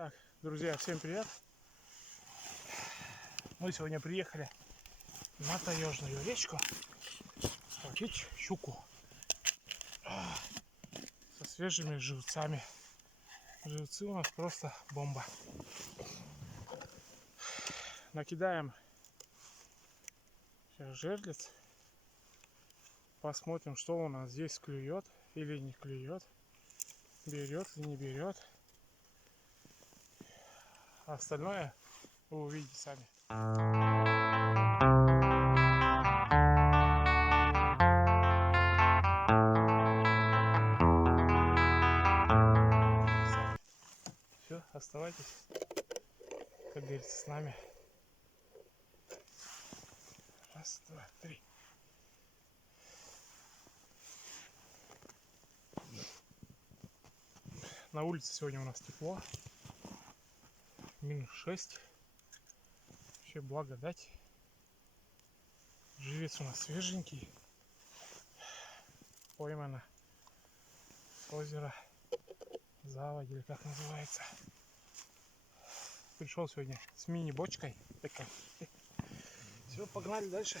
Так, друзья, всем привет! Мы сегодня приехали на таежную речку ловить щуку со свежими живцами. Живцы у нас просто бомба. Накидаем сейчас жерлиц. Посмотрим, что у нас здесь клюет или не клюет. Берет или не берет. А остальное вы увидите сами. Все, оставайтесь, как говорится, с нами. Раз, два, три. На улице сегодня у нас тепло. -6. Вообще благодать. Живец у нас свеженький. Поймано с озера Заводь, или как называется. Пришел сегодня с мини-бочкой. Все, погнали дальше.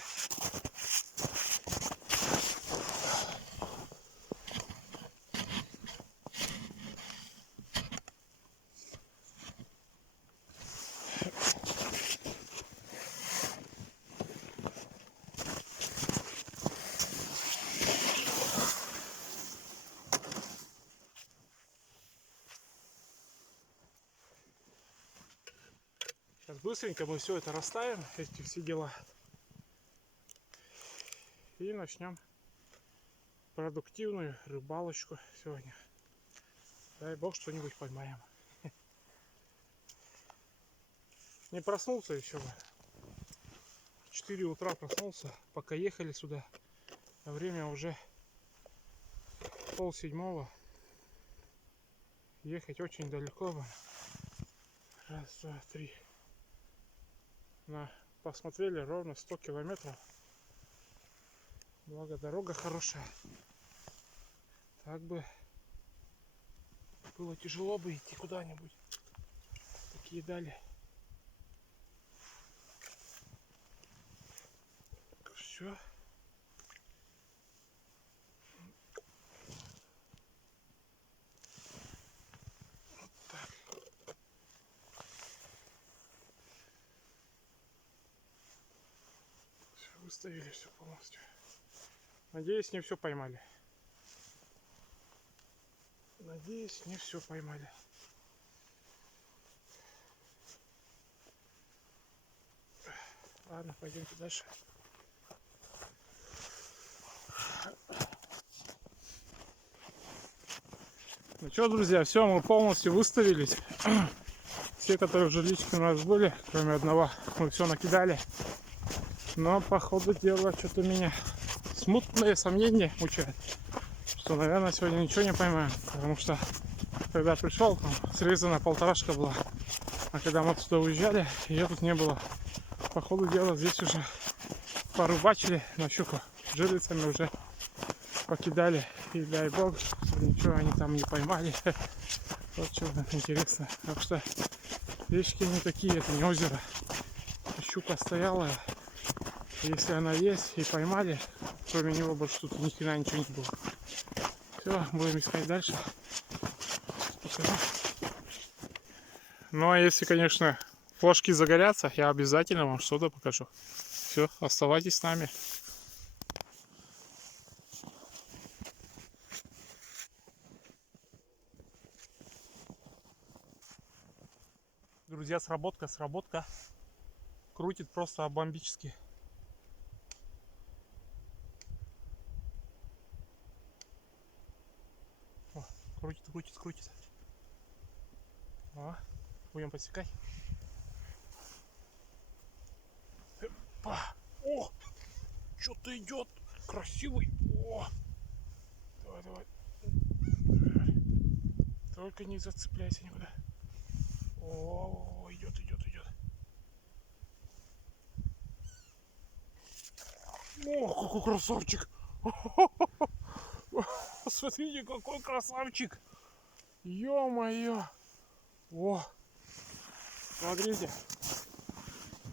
Сейчас быстренько мы все это расставим, эти все дела. И начнем продуктивную рыбалочку сегодня. Дай бог, что-нибудь поймаем. Не проснулся еще бы. В 4 утра проснулся, пока ехали сюда. А время уже 6:30. Ехать очень далеко бы. Раз, два, три. Посмотрели ровно 100 километров. Благо дорога хорошая. Так бы было тяжело бы идти куда-нибудь. Такие дали. Все. Вот так. Все, выставили все полностью. Надеюсь, не все поймали. Надеюсь, не все поймали. Ладно, пойдемте дальше. Ну что, друзья, все, мы полностью выставились. Все, которые в жерличке у нас были, кроме одного, мы все накидали. Но по ходу дела что-то меня смутные сомнения мучают, что, наверное, сегодня ничего не поймаем. Потому что, когда пришел, там срезана 1,5 была. А когда мы отсюда уезжали, ее тут не было. По ходу дела здесь уже порыбачили на щуку. Жерлицами уже покидали. И дай бог, что ничего они там не поймали. Вот что интересно. Так что речки не такие, это не озеро. Щука стояла. Если она есть и поймали, кроме него больше тут ни хрена ничего не было. Все, будем искать дальше. Покажу. Ну а если, конечно, флажки загорятся, я обязательно вам что-то покажу. Все, оставайтесь с нами. Друзья, сработка. Крутит просто бомбически. О, крутит. О, будем подсекать. Опа. О, что-то идет. Красивый. О, давай. Только не зацепляйся никуда. О, идет. О, какой красавчик! Смотрите, какой красавчик! Ё-моё! О, Смотрите.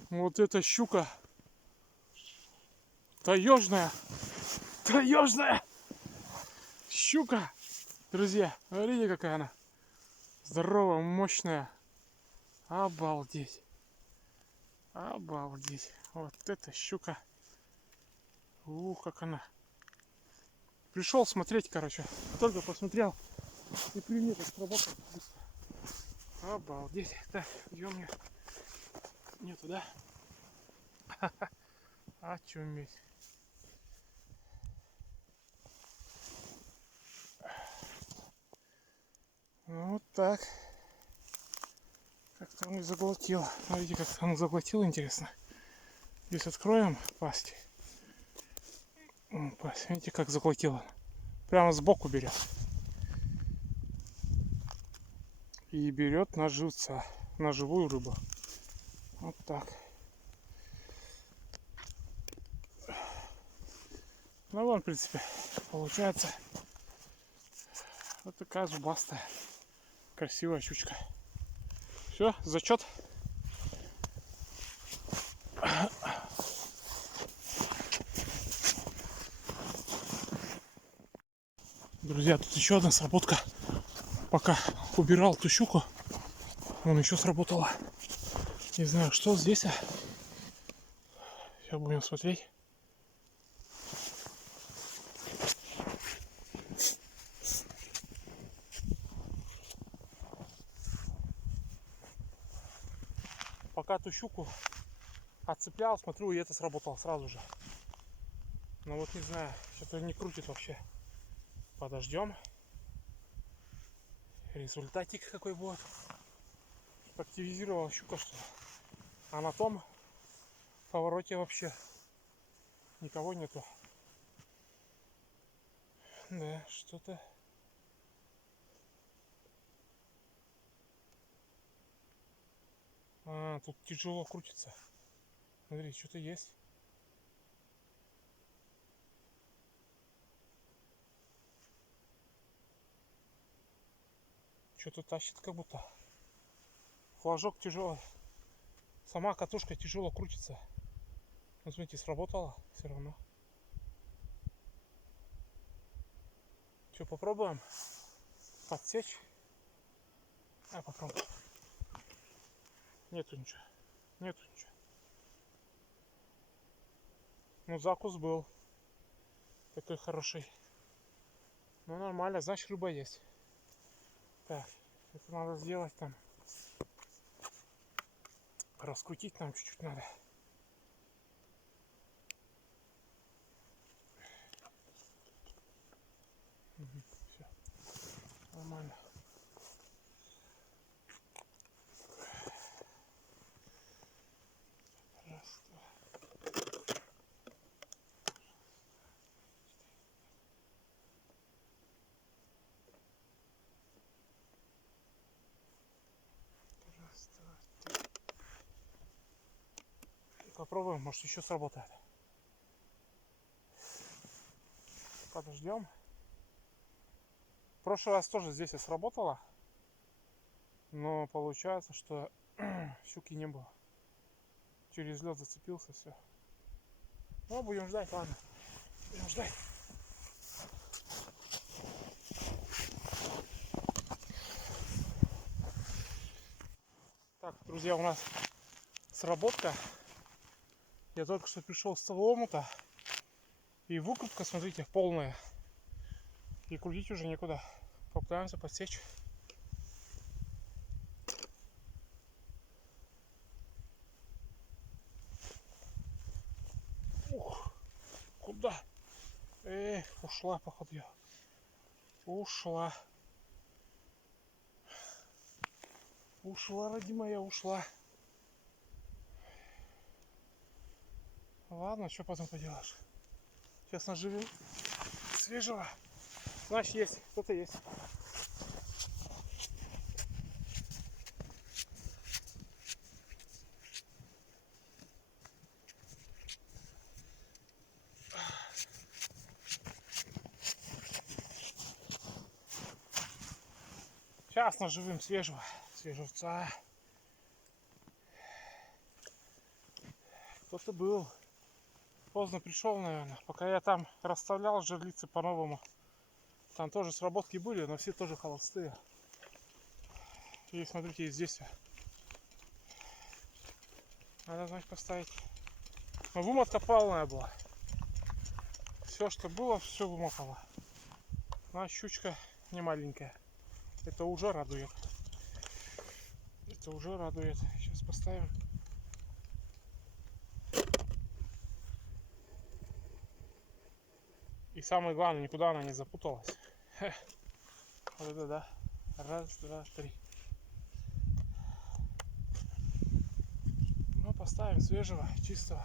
Вот эта щука. Таежная. Таежная щука. Друзья, смотрите, какая она. Здоровая, мощная. Обалдеть. Обалдеть. Вот эта щука. Ух, как она. Пришел смотреть, короче. Только посмотрел. И пример сработал. Обалдеть. Так, где у меня? Нету, да? Очуметь. Вот так. Как-то он и заглотил. Смотрите, как он заглотил, интересно. Здесь откроем пасть. Пасть. Видите, как заглотил. Прямо сбоку берет. И берет на живца. На живую рыбу. Вот так. Ну вон, в принципе, получается вот такая зубастая, красивая щучка. Все, зачет. Друзья, тут еще одна сработка. Пока убирал ту щуку, он еще сработала. Не знаю, что здесь. Сейчас будем смотреть. Пока ту щуку отцеплял, смотрю, и это сработало сразу же. Но вот не знаю, что-то не крутит вообще. Подождем. Результатик какой будет. Активизировала щука, что ли. А на том повороте вообще никого нету. Да, что-то. А, тут тяжело крутится. Смотри, что-то есть. Что-то тащит как будто. Флажок тяжелый. Сама катушка тяжело крутится. Ну, смотрите, сработала все равно. Что, попробуем подсечь? А, попробуем. Нету ничего. Нету ничего. Ну, закус был. Такой хороший. Ну, нормально, значит, рыба есть. Так, это надо сделать там. Раскрутить нам чуть-чуть надо. Угу, все. Нормально. Раз, два. Раз, два, три. Попробуем, может еще сработает. Подождем. В прошлый раз тоже здесь и сработало. Но получается, что щуки не было. Через лед зацепился, все. Ну, будем ждать, ладно. Будем ждать. Так, друзья, у нас сработка. Я только что пришел с того омута. И выкрутка, смотрите, полная. И крутить уже некуда. Попытаемся подсечь. Ух, куда? Эх, ушла, походу я. Ушла. Ушла, родимая, ушла. Ладно, что потом поделаешь. Сейчас наживем свежего. Значит, есть, кто-то есть. Сейчас наживем свежего, свежевца. Кто-то был. Поздно пришел, наверное. Пока я там расставлял жерлицы по-новому. Там тоже сработки были, но все тоже холостые. И смотрите, и здесь надо, значит, поставить. Но вымотка полная была. Все, что было, все вымотало. Но щучка не маленькая. Это уже радует. Это уже радует. Сейчас поставим. И самое главное, никуда она не запуталась. Вот это да. Раз, два, три. Ну, поставим свежего, чистого.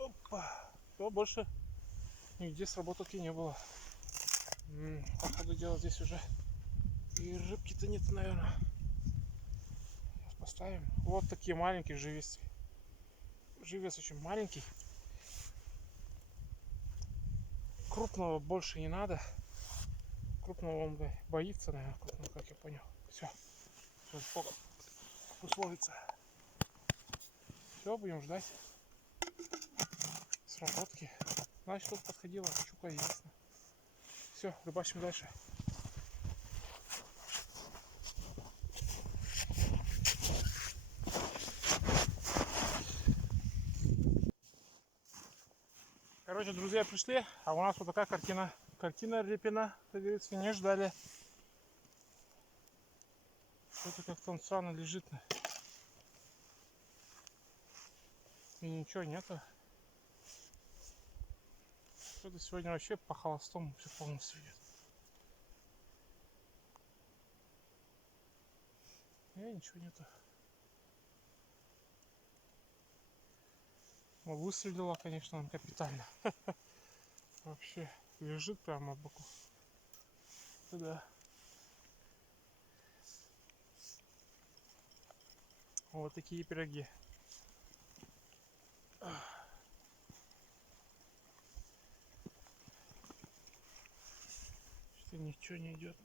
Опа. Все, больше нигде сработки не было. Походу дела здесь уже и рыбки-то нет, наверное. Сейчас поставим. Вот такие маленькие живец. Живец очень маленький. Крупного больше не надо. Крупного он боится, наверное, крупного, как я понял. Все. Сейчас условится. Все, будем ждать сработки. Значит, тут подходила щука, ясно. Все, рыбачим дальше. Короче, друзья пришли, а у нас вот такая картина. Картина Репина, как говорится, не ждали. Что-то как-то он странно лежит. И ничего нету. Что-то сегодня вообще по холостому все полностью идет. Ничего нету. Ну, выстрелила, конечно, он капитально. Вообще лежит прямо в боку. Да. Вот такие пироги. Что ничего не идет.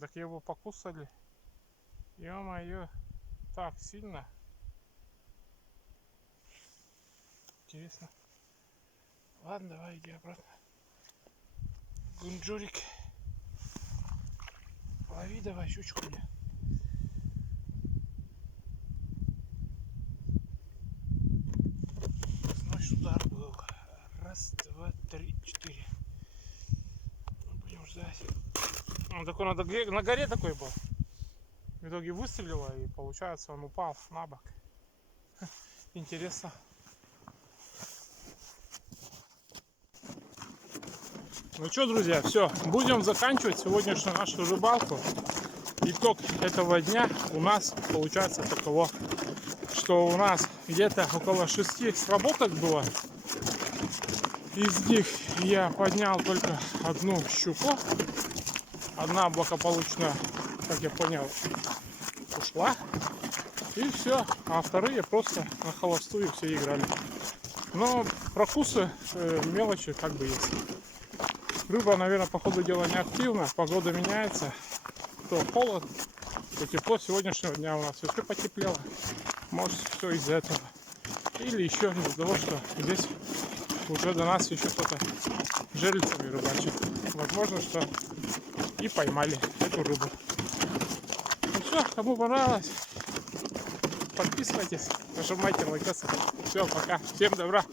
Так его покусали. Ё-моё, так сильно. Интересно. Ладно, давай иди обратно. Гунджурик. Лови давай щучку мне. Значит, удар был. Раз, два, три, четыре. Будем ждать. Он такой на горе такой был. В итоге выстрелила и получается он упал на бок. Интересно. Ну что, друзья, все, будем заканчивать сегодняшнюю нашу рыбалку. Итог этого дня у нас получается таково, что у нас где-то около 6 сработок было. Из них я поднял только одну щуку. Одна благополучно, как я понял, ушла. И все. А вторые просто на холостую все играли. Но прокусы, мелочи как бы есть. Рыба, наверное, по ходу дела не активна. Погода меняется. То холод, то тепло. Сегодняшнего дня у нас все потеплело. Может, все из-за этого. Или еще из-за того, что здесь уже до нас еще кто-то жерлицами рыбачит. Возможно, что и поймали эту рыбу. Ну все, кому понравилось, подписывайтесь, нажимайте лайкосы. Все, пока. Всем добра.